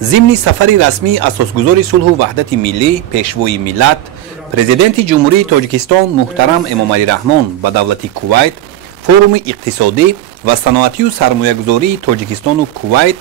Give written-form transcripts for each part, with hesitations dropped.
ضمن سفری رسمی اساسگذار صلح و وحدت ملی پیشوای ملت پرزیدنت جمهوری تاجیکستان محترم امامعلی رحمان به دولت کویت فروم اقتصادی و صنعتی و سرمایه‌گذاری تاجیکستان و کویت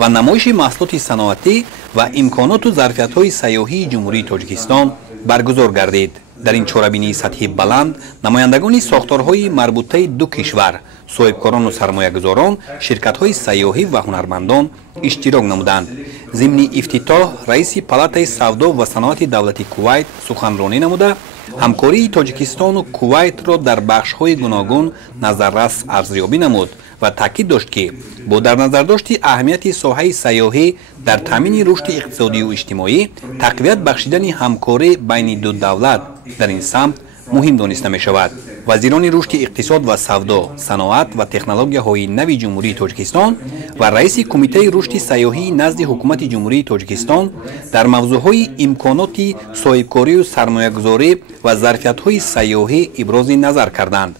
و نمایش محصولات صنعتی و امکانات و ظرفیت‌های سیاحی جمهوری تاجیکستان برگزار گردید. در این چهاربینی سطحی بلند نمایندگان ساختارهای مربوطه دو کشور، صاحبکاران و سرمایه‌گذاران، شرکت‌های سیاحی و هنرمندان اشتراک نمودند. ضمن افتتاح رئیس پالاتای سودا و صنعت دولتی کویت سخنرانی نموده همکاری تاجیکستان و کویت را در بخش‌های گوناگون نظررس ارزیابی نمود و تاکید داشت که با در نظر داشت اهمیت ساحه سیاحی در تامین رشد اقتصادی و اجتماعی تقویت بخشیدن همکاری بین دو دولت در این سمت مهم دانسته می شود. وزیران رشد اقتصاد و سودا، صنعت و تکنولوژی‌های نوی جمهوری تاجیکستان و رئیس کمیته رشد سیاحی نزد حکومت جمهوری تاجیکستان در موضوعهای امکانات صاحبکاری و سرمایه‌گذاری و ظرفیت‌های سیاحی ابراز نظر کردند.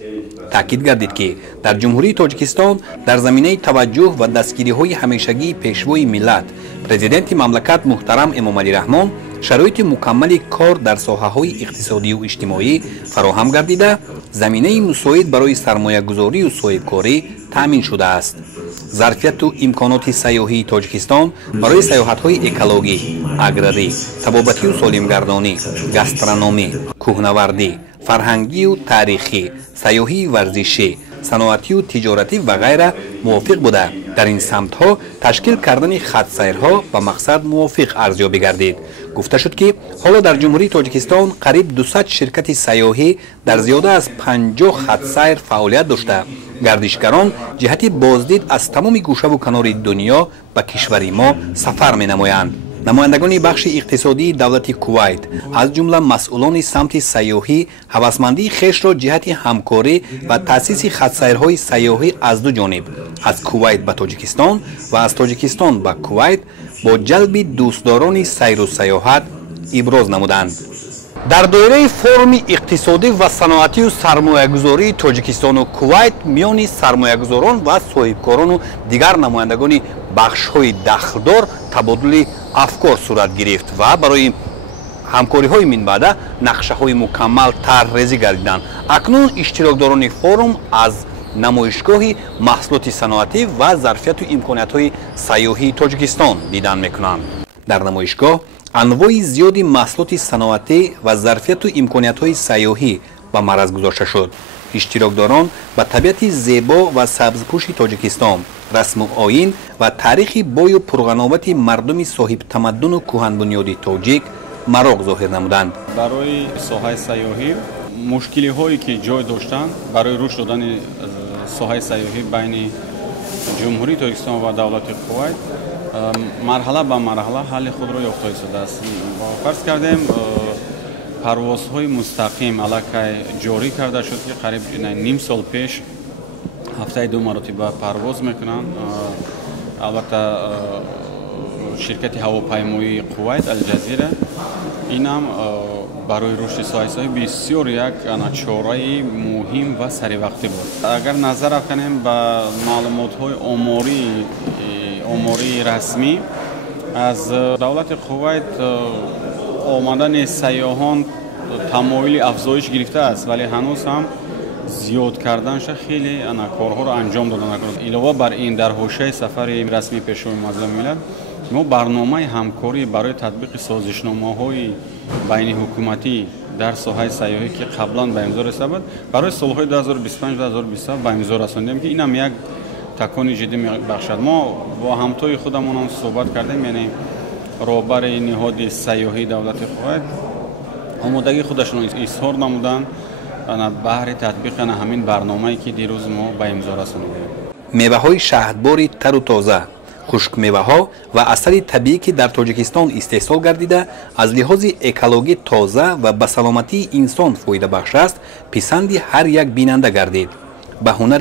تاکید گردید که در جمهوری تاجیکستان در زمینه توجه و دستگیری‌های همیشگی پیشوای ملت پرزیدنت مملکت محترم امامعلی رحمان شرایط مکمل کار در ساحه‌های اقتصادی و اجتماعی فراهم گردیده زمینه مساعد برای سرمایه‌گذاری و صاحبکاری تامین شده است. ظرفیت و امکانات سیاحی تاجیکستان برای سیاحت‌های اکولوژی، اگراری، طبابتی و سالمگردانی، گاسترونومی، کوهنوردی، فرهنگی و تاریخی، سیاحی ورزشی، صنعتی و تجارتی و غیره موافق بوده در این سمت‌ها تشکیل کردن خط سیرها و مقصد موافق ارزیابی گردید. گفته شد که حالا در جمهوری تاجیکستان قریب 200 شرکت سیاحی در زیاده از 50 خط سیر فعالیت داشته. گردشگران جهت بازدید از تمام گوشه و کنار دنیا به کشور ما سفر می‌نمایند. نمایندگان بخش اقتصادی دولت کویت از جمله مسئولان سمت سیاحی هوسمندی خویش را جهت همکاری و تأسیس خط‌سیرهای سیاحی از دو جانب از کویت به تاجیکستان و از تاجیکستان به کویت با جلب دوستداران سیر و سیاحت ابراز نمودند. در دایره فروم اقتصادی و صنعتی و سرمایه‌گذاری تاجیکستان و کویت میان سرمایه‌گذاران و صاحبکاران و دیگر نمایندگان بخش‌های دخلدار تبادل افکار صورت گرفت و برای همکاری‌های من بعد نقشه‌های مکمل طرح‌ریزی گردیدند. اکنون اشتراکداران فروم از نمایشگاه محصولات صنعتی و ظرفیت و امکانات‌های سیاحی تاجیکستان دیدن می‌کنند. در نمایشگاه انواع زیادی محصولات صنعتی و ظرفیت و امکانات‌های سیاحی به معرض گذاشته شد. اشتراکداران به طبیعت زیبا و سبزپوش تاجیکستان، رسم و آیین و تاریخ بای و پرغناوت مردم صاحب تمدن و کهن بنیادی تاجیک مراغ ظاهر نمودند. برای ساحه سیاحی مشکلی‌هایی که جای داشتند برای رشد دادن ساحه سیاحی بین جمهوری تاجیکستان و دولت کویت مرحله به مرحله حل خود را یافته شده است. فرض کردیم پروازهای مستقیم علاقه جاری کرده شد که قریب نیم سال پیش هفته 2 مرتبه پرواز میکنند. البته شرکت هواپیمایی کویت الجزیره این هم برای رشد ساحه بسیار یک چاره مهم و سری وقتی بود. اگر نظر افکنیم به معلومات های آماری رسمی از دولت کویت آمدن سیاحان تمایل افزایش گرفته است ولی هنوز هم زیاد کردنش خیلی کارها را انجام داده نکرده. علاوه بر این در حوزه سفر رسمی پیشوای مردم ملت ما برنامه همکاری برای تطبیق سازشنامه‌های بین حکومتی در ساحه سیاحی که قبلا به امضا رسید برای سال‌های 2025 و 2027 به امضا رساندیم که این هم یک تکان جدی می‌بخشد. ما با همتای خودمون هم صحبت کردیم، یعنی رهبر نهاد سیاحی دولت کویت آمادگی خودشون اظهار نمودند بهر تطبیق همین برنامه‌ای که دیروز ما به امضا رساندیم. میوه‌های شهدبار تر و تازه، خشک میوه‌ها و اثر طبیعی که در تاجیکستان استحصال گردیده از لحاظ اکولوژی تازه و به سلامتی انسان فایده بخش است پسند هر یک بیننده گردید. به هنر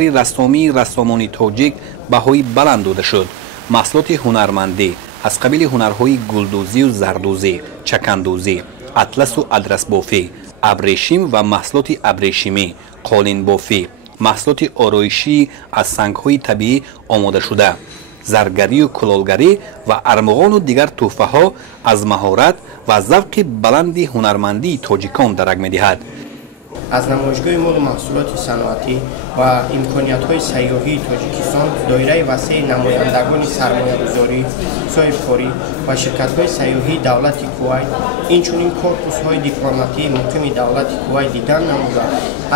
رسامان تاجیک بهای بلند داده شد. محصولات هنرمندی از قبیل هنرهای گلدوزی و زردوزی، چکندوزی، اطلس و ادرس بافی، ابریشم و محصولات ابریشمی، قالین بافی، محصولات آرایشی از سنگ‌های طبیعی آماده شده، заргарӣ ва кулолгарӣ ва армуғону дигар тӯҳфаҳо аз маҳорат ва завқи баланди ҳунармандии тоҷикон дарак медиҳад. аз намоишгоҳи мол маҳсулоти саноатӣ ва имкониятҳои сайёҳии Тоҷикистон доираи васеъи намояндагони сармоягузорӣ, соҳибкорӣ ва ширкатҳои сайёҳии давлати Кувайт, инчунин корпусҳои дипломатии муқими давлати Кувайт дидан намуда,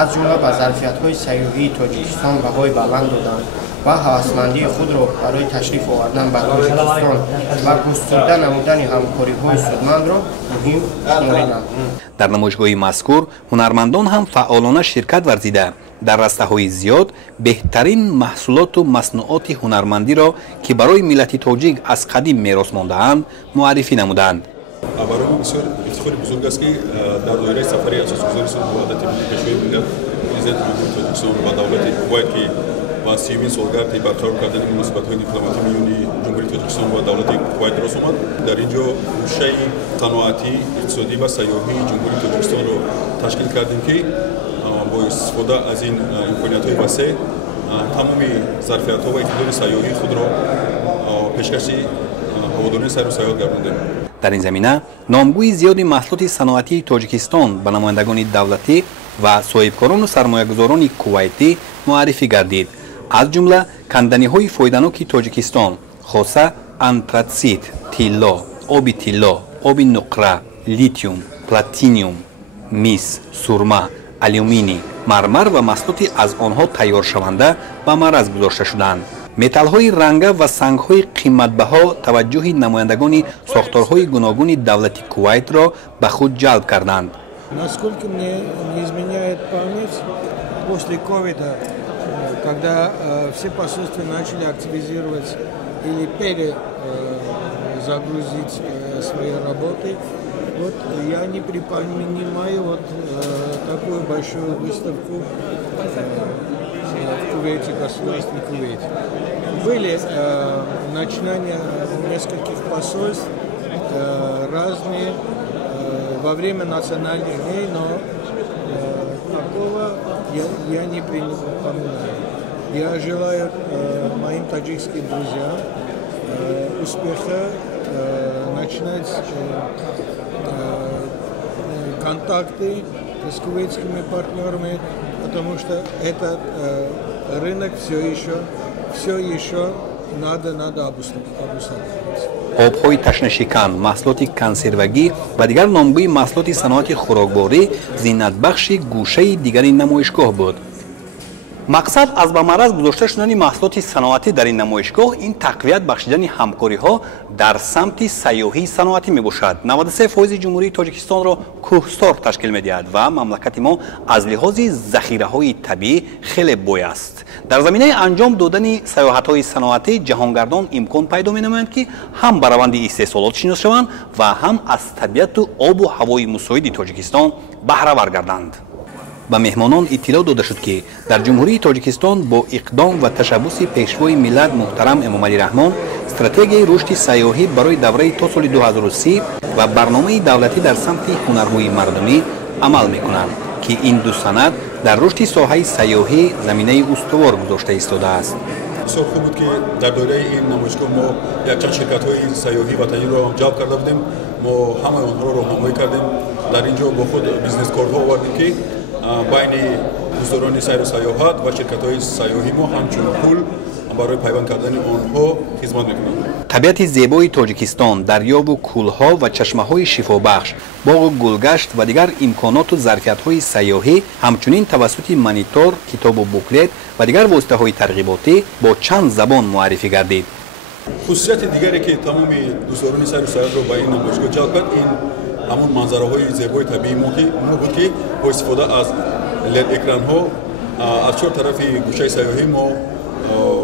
аз ҷумла ба зарфиятҳои сайёҳии Тоҷикистон баҳои баланд доданд ва ҳавасмандии худро барои ташриф овардан ба Тоҷикистон ва густурда намудани ҳамкориҳои судмандро муҳим шумориданд. дар намоишгоҳи мазкур ҳунармандон ҳам фаъолона ширкат варзида дар растаҳои зиёд беҳтарин маҳсулоту маснуоти ҳунармандиро ки барои миллати тоҷик аз қадим мерос мондаанд муаррифӣ намуданд. барои мо бисёр ифтихори бузург аст ки дар доираи сафари асосгузори ваҳдати миллии пешвои миллат президенти ҷумҳурии Тоҷикистон ба давлати Кувайт ки ва 30-мин солгарди барқарор кардани муносибатҳои дипломатӣ миёни ҷумҳурии Тоҷикистон ва давлати Кувайт рост омад. дар ин ҷо гӯшаи саноатӣ, иқтисодӣ ва сайёҳии ҷумҳурии Тоҷикистонро ташкил кардем ки бо истифода аз ин имкониятҳои васеъ тамоми зарфиятҳо ва иқтидори сайёҳии худро пешкаши ҳаводорони сайру сайёҳат гардондем. дар ин замина номгӯи зиёди маҳсулоти саноатии Тоҷикистон ба намояндагони давлатӣ ва соҳибкорону сармоягузорони кувайтӣ муаррифӣ гардид. аз ҷумла канданиҳои фоиданоки Тоҷикистон хоса антрацит, тилло, оби тилло, оби нуқра, литиум, платиниум, мис, сурма, алюминий, мармар ва маҳсулоти аз онҳо тайёршаванда ба мараз гузошта шуданд. металлҳои ранга ва сангҳои қиматбаҳо таваҷҷӯҳи намояндагони сохторҳои гуногуни давлати Кувайтро ба худ ҷалб карданд. Насколько мне не изменяет память, после ковида, когда все посольства начали активизировать или перезагрузить свои работы, вот я не припоминаю такую большую выставку в Кувейте, государственном Кувейте. Были начинания нескольких посольств разные во время национальных дней, но такого я не припоминаю. Я желаю моим таджикским друзьям успеха начинать контакты с кувейтскими партнерами, потому что этот рынок все еще надо обустраивать. обҳои ташнашикан, маҳсулоти консервагӣ ва дигар номгӯи маҳсулоти саноати хӯрокборӣ зиннатбахши гӯшаи дигари намоишгоҳ буд. мақсад аз ба мараз гузошта шудани маҳсулоти саноатӣ дар ин намоишгоҳ ин тақвият бахшидани ҳамкориҳо дар самти сайёҳии саноатӣ мебошад. 93% ҷумҳурии Тоҷикистонро кӯҳсор ташкил медиҳад ва мамлакати мо аз лиҳози захираҳои табиӣ хеле бой аст. дар заминаи анҷом додани сайёҳатҳои саноатӣ ҷаҳонгардон имкон пайдо менамоянд ки ҳам ба раванди истеҳсолот шинос шаванд ва ҳам аз табиату обу ҳавои мусоиди Тоҷикистон баҳравар гарданд. ба меҳмонон иттилоъ дода шуд ки дар ҷумҳурии Тоҷикистон бо иқдом ва ташаббуси пешвои миллат муҳтарам Эмомалӣ Раҳмон стратегияи рушди сайёҳӣ барои давраи то соли 2030 ва барномаи давлатӣ дар самти ҳунарҳои мардумӣ амал мекунанд ки ин ду санад дар рушди соҳаи сайёҳӣ заминаи устувор гузошта истодааст. бисёр хуб буд ки дар доираи ин намоишгоҳ мо якчанд ширкатҳои сайёҳӣ ватаниро ҷалб карда будем. мо ҳамаи онҳоро роҳнамоӣ кардем. дар ин ҷо бо худ бизнескорҳо овардем ки байни дуздорони сайру сайёҳат ва ширкатҳои сайёҳӣ мо ҳамчун пул барои пайванд кардани онҳо хизмат мекунанд. табиати зебои Тоҷикистон, дарёву кӯлҳо ва чашмаҳои шифобахш, боғу гулгашт ва дигар имконоту зарфиятҳои сайёҳӣ ҳамчунин тавассути монитор, китобу буклет ва дигар воситаҳои тарғиботӣ бо чанд забон муаррифӣ гардид. хусусияти дигаре ки тамоми дуздорони сайру сайёҳатро ба ин намоишгоҳ ҷалб кард, ин ҳамон манзараҳои зебои табиии мо буд ки бо истифода аз лед экранҳо аз чор тарафи гӯшаи сайёҳӣ мо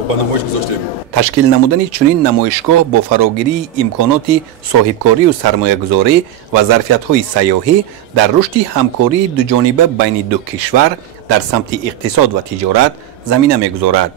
ба намоиш гузоштем. ташкил намудани чунин намоишгоҳ бо фарогирии имконоти соҳибкорию сармоягузорӣ ва зарфиятҳои сайёҳӣ дар рушди ҳамкории дуҷониба байни ду кишвар дар самти иқтисод ва тиҷорат замина мегузорад.